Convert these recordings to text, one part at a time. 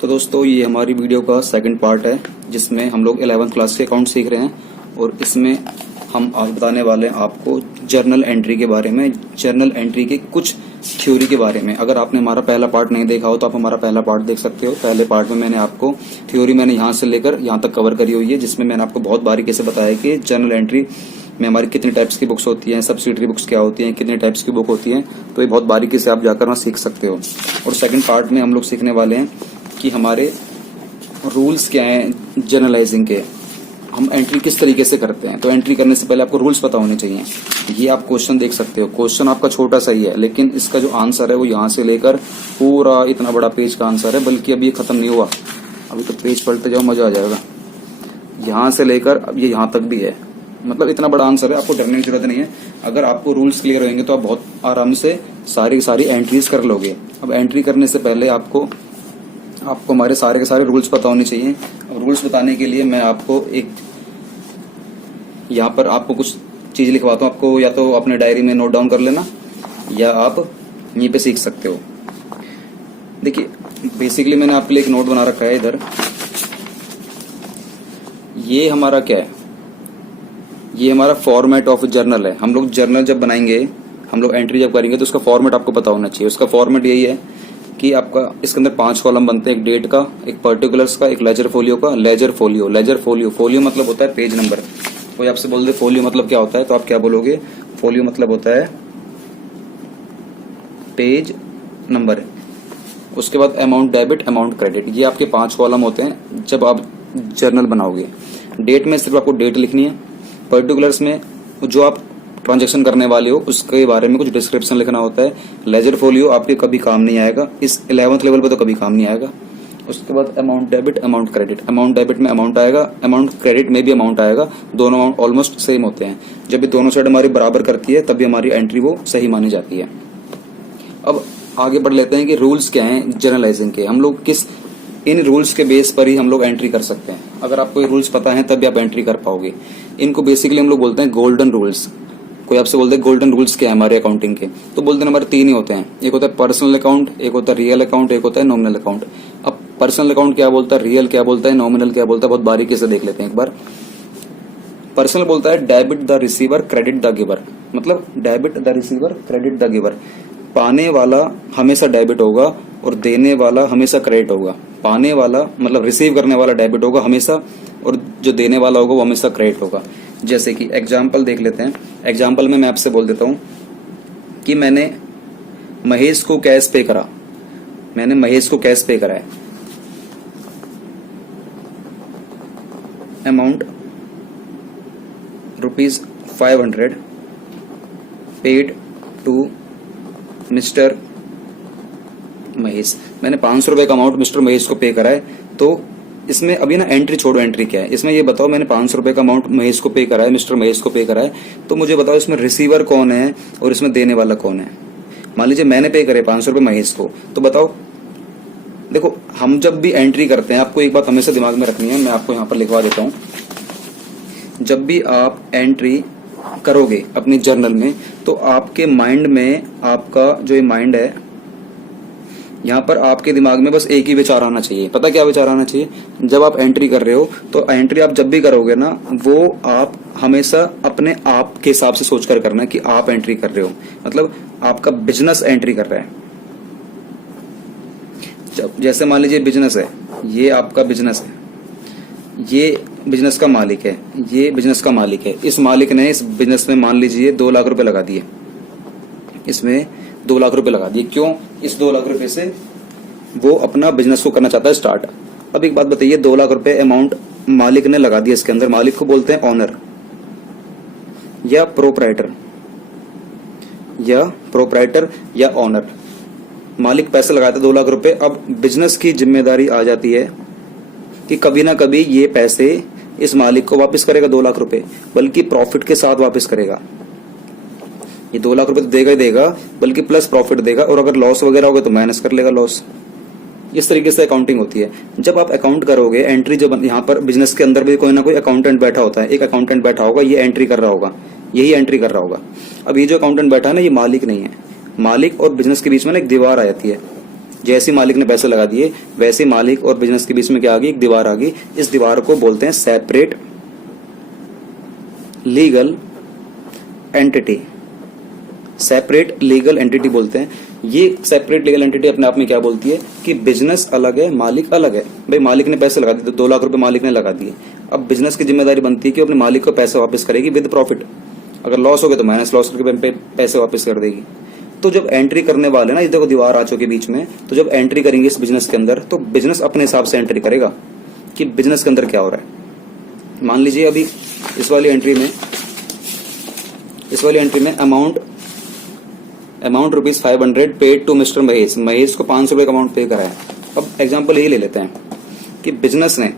तो दोस्तों ये हमारी वीडियो का सेकंड पार्ट है जिसमें हम लोग 11th क्लास के अकाउंट सीख रहे हैं और इसमें हम आज बताने वाले हैं आपको जर्नल एंट्री के बारे में, जर्नल एंट्री के कुछ थ्योरी के बारे में। अगर आपने हमारा पहला पार्ट नहीं देखा हो तो आप हमारा पहला पार्ट देख सकते हो। पहले पार्ट में मैंने आपको थ्योरी यहाँ से लेकर यहाँ तक कवर करी हुई है, जिसमें मैंने आपको बहुत बारीकी से बताया कि जर्नल एंट्री में हमारी कितनी टाइप्स की बुक्स होती हैं, सब्सिडरी बुक्स क्या होती हैं, कितने टाइप्स की बुक होती हैं। तो ये बहुत बारीकी से आप जाकर वहाँ सीख सकते हो। और सेकंड पार्ट में हम लोग सीखने वाले हैं कि हमारे रूल्स क्या हैं जर्नलाइजिंग के, हम एंट्री किस तरीके से करते हैं। तो एंट्री करने से पहले आपको रूल्स पता होने चाहिए। ये आप क्वेश्चन देख सकते हो, क्वेश्चन आपका छोटा सा ही है लेकिन इसका जो आंसर है वो यहाँ से लेकर पूरा इतना बड़ा पेज का आंसर है, बल्कि अभी ये खत्म नहीं हुआ, अभी तो पेज पलटते जाओ मजा आ जाएगा। यहाँ से लेकर अब ये यहाँ तक भी है, मतलब इतना बड़ा आंसर है, आपको डरने की जरूरत नहीं है। अगर आपको रूल्स क्लियर होंगे तो आप बहुत आराम से सारी एंट्रीज कर लोगे। अब एंट्री करने से पहले आपको हमारे सारे के सारे रूल्स पता होने चाहिए। रूल्स बताने के लिए मैं आपको एक यहाँ पर आपको कुछ चीज लिखवाता हूँ, आपको या तो अपने डायरी में नोट डाउन कर लेना या आप यहीं पे सीख सकते हो। देखिए बेसिकली मैंने आपके लिए एक नोट बना रखा है इधर। ये हमारा क्या है, ये हमारा फॉर्मेट ऑफ जर्नल है। हम लोग जर्नल जब बनाएंगे, हम लोग एंट्री जब करेंगे तो उसका फॉर्मेट आपको पता होना चाहिए। उसका फॉर्मेट यही है कि आपका इसके अंदर 5 कॉलम बनते हैं, एक डेट का, एक पर्टिकुलर्स का, एक लेजर फोलियो का। लेजर फोलियो मतलब होता है पेज नंबर। कोई आपसे बोल दे फोलियो मतलब क्या होता है तो आप क्या बोलोगे, फोलियो मतलब होता है पेज नंबर। उसके बाद अमाउंट डेबिट, अमाउंट क्रेडिट, ये आपके 5 कॉलम होते हैं जब आप जर्नल बनाओगे। डेट में सिर्फ आपको डेट लिखनी है, पर्टिकुलर्स में जो आप ट्रांजैक्शन करने वाले हो उसके बारे में कुछ डिस्क्रिप्शन लिखना होता है। लेजर फोलियो आपके कभी काम नहीं आएगा, इस 11th लेवल पे तो कभी काम नहीं आएगा। उसके बाद amount debit, amount credit, amount debit में अमाउंट आएगा, अमाउंट क्रेडिट में भी अमाउंट आएगा, दोनों अमाउंट ऑलमोस्ट सेम होते हैं। जब ये दोनों साइड हमारी बराबर करती है तभी हमारी एंट्री वो सही मानी जाती है। अब आगे बढ़ लेते हैं कि रूल्स क्या हैं जर्नलाइजिंग के, हम लोग किस इन रूल्स के बेस पर ही हम लोग एंट्री कर सकते हैं। अगर आपको ये रूल्स पता है तभी आप एंट्री कर पाओगे। इनको बेसिकली हम लोग बोलते हैं गोल्डन रूल्स। कोई आपसे बोलते हैं गोल्डन रूल्स क्या है हमारे अकाउंटिंग के, तो बोलते हैं हमारे 3 ही होते हैं। एक होता है पर्सनल अकाउंट, एक होता है रियल अकाउंट, एक होता है नॉमिनल अकाउंट। अब पर्सनल अकाउंट क्या बोलता है, रियल क्या बोलता है, नॉमिनल क्या बोलता है, बहुत बारीकी से देख लेते हैं एक बार। पर्सनल बोलता है debit the receiver, credit the giver. मतलब debit the receiver, credit the giver. पाने वाला हमेशा डेबिट होगा और देने वाला हमेशा क्रेडिट होगा। पाने वाला मतलब रिसीव करने वाला डेबिट होगा हमेशा और जो देने वाला होगा वो हमेशा क्रेडिट होगा। जैसे कि एग्जाम्पल देख लेते हैं। एग्जाम्पल में मैं आपसे बोल देता हूं कि मैंने महेश को कैश पे करा, मैंने महेश को कैश पे करा है। Amount ₹500 paid to mister Mahesh. मैंने 500 रुपए का अमाउंट मिस्टर महेश को पे करा है। तो इसमें अभी ना एंट्री छोड़ो, एंट्री क्या है इसमें, ये बताओ मैंने 500 रुपए का अमाउंट महेश को पे करा है, मिस्टर महेश को पे करा है। तो मुझे बताओ इसमें रिसीवर कौन है और इसमें देने वाला कौन है। मान लीजिए मैंने पे करे 500 रुपए महेश को, तो बताओ। देखो हम जब भी एंट्री करते हैं आपको एक बात हमेशा दिमाग में रखनी है, मैं आपको यहाँ पर लिखवा देता हूँ। जब भी आप एंट्री करोगे अपनी जर्नल में तो आपके माइंड में, आपका जो ये माइंड है यहाँ पर आपके दिमाग में बस एक ही विचार आना चाहिए। पता क्या विचार आना चाहिए, जब आप एंट्री कर रहे हो तो एंट्री आप जब भी करोगे ना वो आप हमेशा अपने आप के हिसाब से सोचकर करना कि आप एंट्री कर रहे हो, मतलब आपका बिजनेस एंट्री कर रहा है। जैसे मान लीजिए बिजनेस है, ये आपका बिजनेस है, ये बिजनेस का मालिक है, ये बिजनेस का मालिक है। इस मालिक ने इस बिजनेस में मान लीजिए 2 लाख रुपए लगा दिए, इसमें 2 लाख रुपए लगा दिए। क्यों, इस 2 लाख रुपए से वो अपना बिजनेस को करना चाहता है स्टार्ट। अब एक बात बताइए, 2 लाख रुपए अमाउंट मालिक ने लगा दिया इसके अंदर। मालिक को बोलते हैं ऑनर या प्रोप्राइटर, या ऑनर। मालिक पैसे लगाता है 2 लाख रुपए। अब बिजनेस की जिम्मेदारी आ जाती है कि कभी ना कभी ये पैसे इस मालिक को वापस करेगा 2 लाख रुपए, बल्कि प्रॉफिट के साथ वापस करेगा। ये 2 लाख रुपए तो देगा ही देगा, बल्कि प्लस प्रॉफिट देगा, और अगर लॉस वगैरह होगा तो माइनस कर लेगा लॉस। इस तरीके से अकाउंटिंग होती है। जब आप अकाउंट करोगे, एंट्री जब यहाँ पर बिजनेस के अंदर भी कोई ना कोई अकाउंटेंट बैठा होता है, एक अकाउंटेंट बैठा होगा, ये एंट्री कर रहा होगा, यही एंट्री कर रहा होगा। अब ये जो अकाउंटेंट बैठा है ना, ये मालिक नहीं है। मालिक और बिजनेस के बीच में ना एक दीवार आ जाती है, जैसे मालिक ने पैसे लगा दिए वैसे मालिक और बिजनेस के बीच में क्या आ गई, एक दीवार आ गई। इस दीवार को बोलते हैं separate legal entity. Separate legal entity बोलते हैं। ये सेपरेट लीगल एंटिटी अपने आप में क्या बोलती है कि बिजनेस अलग है, मालिक अलग है। भाई मालिक ने पैसे लगा दिए, 2 लाख रुपए मालिक ने लगा दिए। अब बिजनेस की जिम्मेदारी बनती है कि अपने मालिक को पैसे वापस करेगी विद प्रॉफिट। अगर लॉस हो गया तो माइनस लॉस करके पैसे वापस कर देगी। तो जब एंट्री करने वाले ना, इधर को दीवार आ चुके बीच में, तो जब एंट्री करेंगे इस बिजनेस के अंदर तो बिजनेस अपने हिसाब से एंट्री करेगा कि बिजनेस के अंदर क्या हो रहा है। मान लीजिए अभी इस वाली एंट्री में amount rupees 500 paid to mister Mahesh. Mahesh को 500 रुपए का अमाउंट पे करा है। अब एग्जांपल यही ले लेते हैं कि बिजनेस ने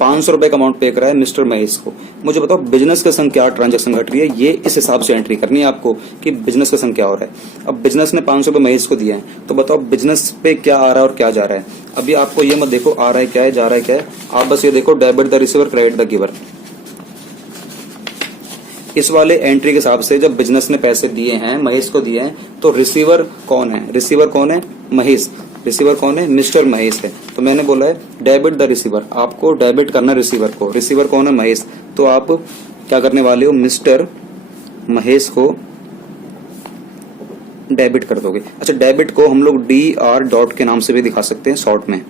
500 रुपए का अमाउंट पे करा है मिस्टर महेश को। मुझे बताओ बिजनेस के संग क्या ट्रांजैक्शन घट रही है, ये इस हिसाब से एंट्री करनी है आपको कि बिजनेस के संग क्या हो रहा है। अब बिजनेस ने 500 रुपए महेश को दिए हैं तो बताओ बिजनेस पे क्या आ रहा है और क्या जा रहा है। अभी आपको ये मत देखो आ रहा है क्या है, जा रहा है क्या है, आप बस ये देखो debit the receiver, credit the giver. इस वाले एंट्री के हिसाब से जब बिजनेस ने पैसे दिए हैं, महेश को दिए हैं, तो रिसीवर कौन है, रिसीवर कौन है, महेश। रिसीवर कौन है, मिस्टर महेश है। तो मैंने बोला है डेबिट द रिसीवर, आपको डेबिट करना रिसीवर को। रिसीवर कौन है, महेश। तो आप क्या करने वाले हो, मिस्टर महेश को डेबिट कर दोगे। अच्छा, डेबिट को हम लोग DR डॉट के नाम से भी दिखा सकते हैं, शॉर्ट में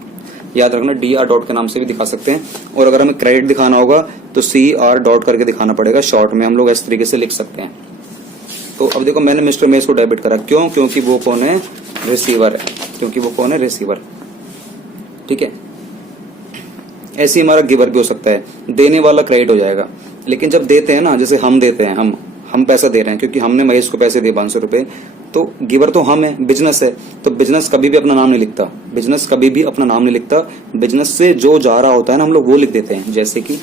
याद रखना, DR डॉट के नाम से भी दिखा सकते हैं। और अगर हमें क्रेडिट दिखाना होगा तो CR डॉट करके दिखाना पड़ेगा, शॉर्ट में हम लोग इस तरीके से लिख सकते हैं। तो अब देखो मैंने मिस्टर महेश को डेबिट करा, क्यों, क्योंकि वो कौन है, रिसीवर है, क्योंकि वो कौन है, रिसीवर। ठीक है, ऐसे ही हमारा गिवर भी हो सकता है, देने वाला क्रेडिट हो जाएगा। लेकिन जब देते हैं ना, जैसे हम देते हैं, हम पैसा दे रहे हैं क्योंकि हमने महेश को पैसे दिए 500 रुपए, तो गिवर तो हम है, बिजनेस है। तो बिजनेस कभी भी अपना नाम नहीं लिखता, बिजनेस कभी भी अपना नाम नहीं लिखता। बिजनेस से जो जा रहा होता है ना हम लोग वो लिख देते हैं। जैसे कि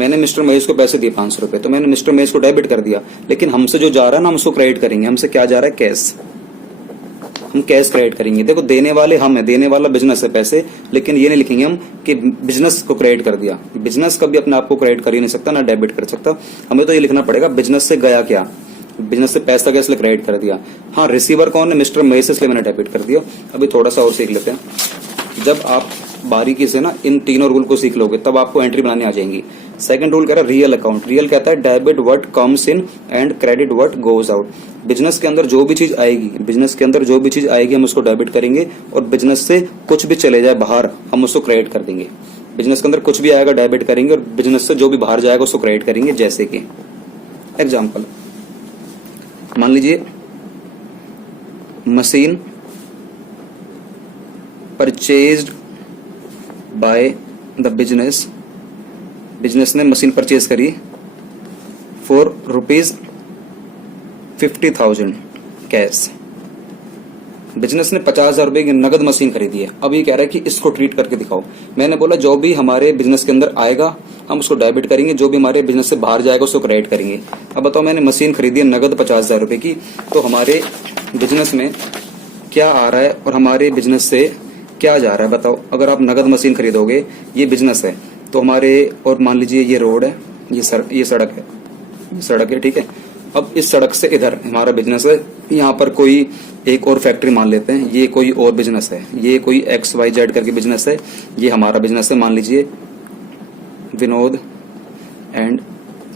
मैंने मिस्टर महेश को पैसे दिए 500 रुपए, तो मैंने मिस्टर महेश को डेबिट कर दिया। लेकिन हमसे जो जा रहा है ना हम उसको क्रेडिट करेंगे। हमसे क्या जा रहा है, कैश, हम कैश क्रेडिट करेंगे। देखो देने वाले हम है, देने वाला बिजनेस है पैसे, लेकिन ये नहीं लिखेंगे हम कि बिजनेस को क्रेडिट कर दिया। बिजनेस कभी अपने आप को क्रेडिट कर ही नहीं सकता, ना डेबिट कर सकता। हमें तो ये लिखना पड़ेगा बिजनेस से गया क्या, बिजनेस से पैसा गया इसलिए क्रेडिट कर दिया। हाँ, रिसीवर कौन है, मिस्टर महेश, इसलिए मैंने डेबिट कर दिया। अभी थोड़ा सा और सीख लेते हैं। जब आप बारीकी से ना इन तीनों रूल को सीख लोगे तब आपको एंट्री बनानी आ जाएंगी। सेकंड रूल कह रहा है रियल अकाउंट। रियल कहता है debit what comes in and credit what goes out. Business के अंदर जो भी चीज आएगी हम उसको डेबिट करेंगे, और बिजनेस से कुछ भी चले जाए बाहर हम उसको क्रेडिट कर देंगे। बिजनेस के अंदर कुछ भी आएगा डेबिट करेंगे, और बिजनेस से जो भी बाहर जाएगा उसको क्रेडिट करेंगे। जैसे कि एग्जाम्पल मान लीजिए machine purchased by the business ने मशीन परचेज करी फॉर ₹50,000 कैश। बिजनेस ने 50,000 रुपए की नगद मशीन खरीदी है। अब ये कह रहा है कि इसको ट्रीट करके दिखाओ। मैंने बोला जो भी हमारे बिजनेस के अंदर आएगा हम उसको डेबिट करेंगे, जो भी हमारे बिजनेस से बाहर जाएगा उसको क्रेडिट करेंगे। अब बताओ मैंने मशीन खरीदी है नगद 50,000 रुपए की, तो हमारे बिजनेस में क्या आ रहा है और हमारे बिजनेस से क्या जा रहा है बताओ। अगर आप नगद मशीन खरीदोगे, ये बिजनेस है तो हमारे, और मान लीजिए ये रोड है, ये सड़क है, ठीक है। अब इस सड़क से इधर हमारा बिजनेस है, यहाँ पर कोई एक और फैक्ट्री मान लेते हैं, ये कोई और बिजनेस है, ये कोई XYZ करके बिजनेस है, ये हमारा बिजनेस है, मान लीजिए विनोद एंड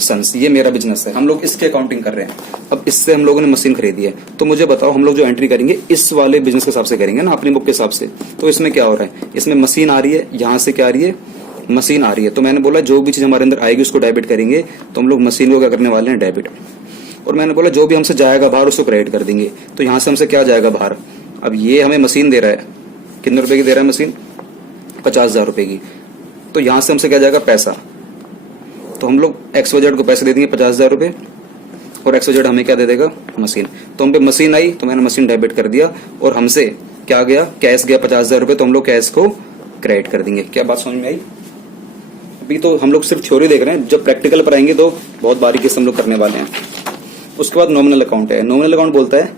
सन्स, ये मेरा बिजनेस है। हम लोग इसके अकाउंटिंग कर रहे हैं। अब इससे हम लोगों ने मशीन खरीदी है, तो मुझे बताओ हम लोग जो एंट्री करेंगे इस वाले बिजनेस के हिसाब से करेंगे ना, अपनी बुक के हिसाब से। तो इसमें क्या हो रहा है, इसमें मशीन आ रही है, यहाँ से क्या आ रही है, मशीन आ रही है। तो मैंने बोला जो भी चीज हमारे अंदर आएगी उसको डेबिट करेंगे, तो हम लोग मशीन को क्या करने वाले हैं, डेबिट। और मैंने बोला जो भी हमसे जाएगा बाहर उसको क्रेडिट कर देंगे। तो यहाँ से हमसे क्या जाएगा बाहर, अब ये हमें मशीन दे रहा है, कितने रुपए की दे रहा है मशीन, 50,000 रुपए की। तो यहाँ से हमसे क्या जाएगा, पैसा। तो हम लोग XYZ को पैसे दे देंगे 50,000 रुपए, और XYZ हमें क्या दे देगा, मशीन। तो हम पे मशीन आई तो मैंने मशीन डेबिट कर दिया, और हमसे क्या गया, कैश गया 50,000 रुपए, तो हम लोग कैश को क्रेडिट कर देंगे। क्या बात समझ में आई। अभी तो हम लोग सिर्फ थ्योरी देख रहे हैं, जब प्रैक्टिकल पर आएंगे तो बहुत बारीकी से हम लोग करने वाले हैं। उसके बाद नॉमिनल अकाउंट है। नॉमिनल अकाउंट बोलता है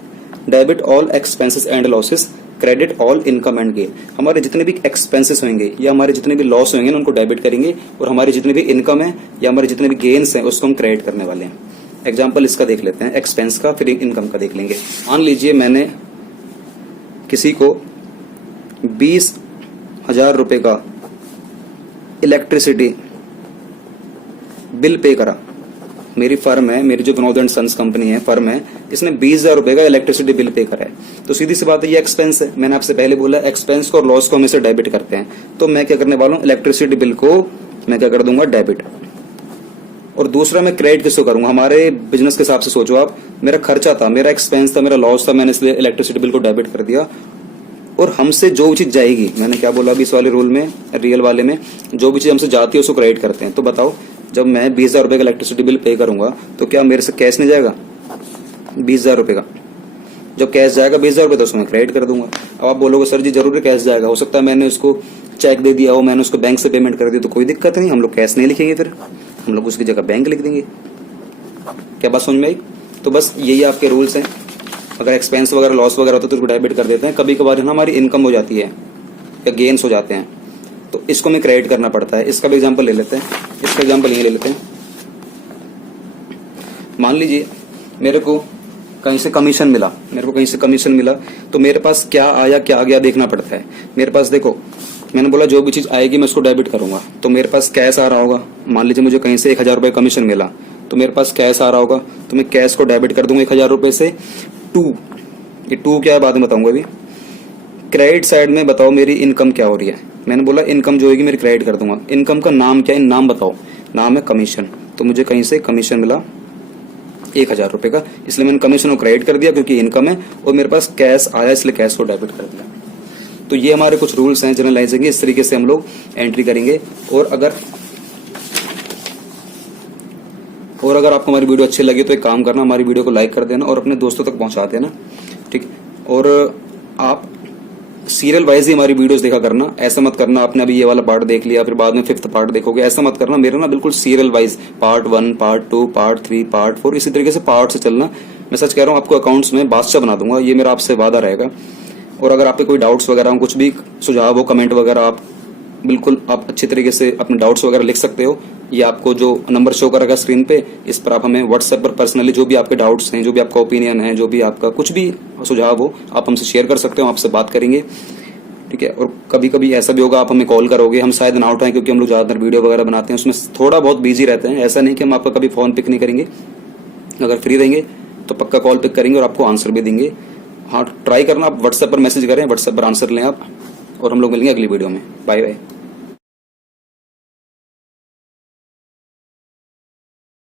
debit all expenses and losses, credit all income and gain. हमारे जितने भी एक्सपेंसेस होंगे या हमारे जितने भी लॉस होंगे उनको डेबिट करेंगे, और हमारी जितनी भी इनकम है या हमारे जितने भी गेन्स हैं उसको हम क्रेडिट करने वाले हैं। एग्जाम्पल इसका देख लेते हैं, एक्सपेंस का, फिर इनकम का देख लेंगे। मान लीजिए मैंने किसी को 20,000 रुपये का इलेक्ट्रिसिटी बिल पे करा, मेरी फर्म है, मेरी जो विनोद एंड सन्स कंपनी है, फर्म है, इसने 20,000 रुपये का इलेक्ट्रिसिटी बिल पे करा है, तो सीधी सी बात है ये एक्सपेंस है। मैंने आपसे पहले बोला एक्सपेंस को और लॉस को हमेशा डेबिट करते हैं, तो मैं क्या करने वाला हूँ, इलेक्ट्रिसिटी बिल को मैं क्या कर दूंगा, डेबिट। और दूसरा मैं क्रेडिट किसको करूंगा, हमारे बिजनेस के हिसाब से सोचो आप, मेरा खर्चा था, मेरा एक्सपेंस था, मेरा लॉस था, मैंने इसलिए इलेक्ट्रिसिटी बिल को डेबिट कर दिया। और हमसे जो चीज जाएगी, मैंने क्या बोला अभी इस वाले रूल में, रियल वाले में, जो भी चीज हमसे जाती है उसको क्रेडिट करते हैं। तो बताओ, जब मैं 20,000 रुपये का इलेक्ट्रिसिटी बिल पे करूंगा तो क्या मेरे से कैश नहीं जाएगा 20,000 रुपये का? जब कैश जाएगा 20,000 रुपये तो उसमें क्रेडिट कर दूंगा। अब आप बोलोगे सर जी जरूर कैश जाएगा, हो सकता है मैंने उसको चेक दे दिया हो, मैंने उसको बैंक से पेमेंट कर दी, तो कोई दिक्कत नहीं, हम लोग कैश नहीं लिखेंगे, फिर हम लोग उसकी जगह बैंक लिख देंगे। क्या बात समझ में आई? तो बस यही आपके रूल्स हैं। अगर एक्सपेंस वगैरह लॉस वगैरह होता है तो उसको डेबिट कर देते हैं। कभी कभार ना हमारी इनकम हो जाती है या गेन्स हो जाते हैं, तो इसको हमें क्रेडिट करना पड़ता है। इसका भी एग्जांपल ले लेते हैं, इसका एग्जांपल ये ले लेते हैं। मान लीजिए मेरे को कहीं से कमीशन मिला, तो मेरे पास क्या आया क्या गया देखना पड़ता है। मेरे पास देखो, मैंने बोला जो भी चीज आएगी मैं उसको डेबिट करूंगा, तो मेरे पास कैश आ रहा होगा। मान लीजिए मुझे कहीं से 1,000 रुपये कमीशन मिला, तो मेरे पास कैश आ रहा होगा, तो मैं कैश को डेबिट कर दूंगा 1,000 रुपये से। ये टू क्या है बाद में बताऊंगा। अभी क्रेडिट साइड में बताओ मेरी इनकम क्या हो रही है। मैंने बोला इनकम जो होगी मेरी क्रेडिट कर दूंगा। इनकम का नाम क्या है, नाम बताओ। नाम है कमीशन, तो मुझे कहीं से कमीशन मिला 1,000 रुपये का, इसलिए मैंने कमीशन को क्रेडिट कर दिया क्योंकि इनकम है, और मेरे पास कैश आया इसलिए कैश को डेबिट कर दिया। तो ये हमारे कुछ रूल्स हैं जनरलाइजिंग, इस तरीके से हम लोग एंट्री करेंगे। और अगर आपको हमारी वीडियो अच्छी लगी तो एक काम करना, हमारी वीडियो को लाइक कर देना और अपने दोस्तों तक पहुंचा देना, ठीक। और आप सीरियल वाइज ही हमारी वीडियोस देखा करना, ऐसा मत करना आपने अभी ये वाला पार्ट देख लिया फिर बाद में 5th पार्ट देखोगे, ऐसा मत करना। मेरा ना बिल्कुल serial wise part 1, part 2, part 3, part 4, इसी तरीके से पार्ट से चलना। मैं सच कह रहा हूँ, आपको अकाउंट्स में बादशाह बना दूंगा, ये मेरा आपसे वादा रहेगा। और अगर आपके कोई डाउट्स वगैरह हो, कुछ भी सुझाव हो, कमेंट वगैरह, आप अच्छी तरीके से अपने डाउट्स वगैरह लिख सकते हो। ये आपको जो नंबर शो करेगा स्क्रीन पे, इस पर आप हमें व्हाट्सएप पर पर्सनली जो भी आपके डाउट्स हैं, जो भी आपका ओपिनियन है, जो भी आपका कुछ भी सुझाव हो, आप हमसे शेयर कर सकते हो, आपसे बात करेंगे, ठीक है। और कभी कभी ऐसा भी होगा आप हमें कॉल करोगे, हम शायद ना उठाएं क्योंकि हम लोग ज्यादातर वीडियो वगैरह बनाते हैं, उसमें थोड़ा बहुत बिजी रहते हैं। ऐसा नहीं कि हम आपका कभी फोन पिक नहीं करेंगे, अगर फ्री रहेंगे तो पक्का कॉल पिक करेंगे और आपको आंसर भी देंगे। हाँ, ट्राई करना, आप व्हाट्सएप पर मैसेज करें, व्हाट्सएप पर आंसर लें आप, और हम लोग मिलेंगे अगली वीडियो में। Bye bye.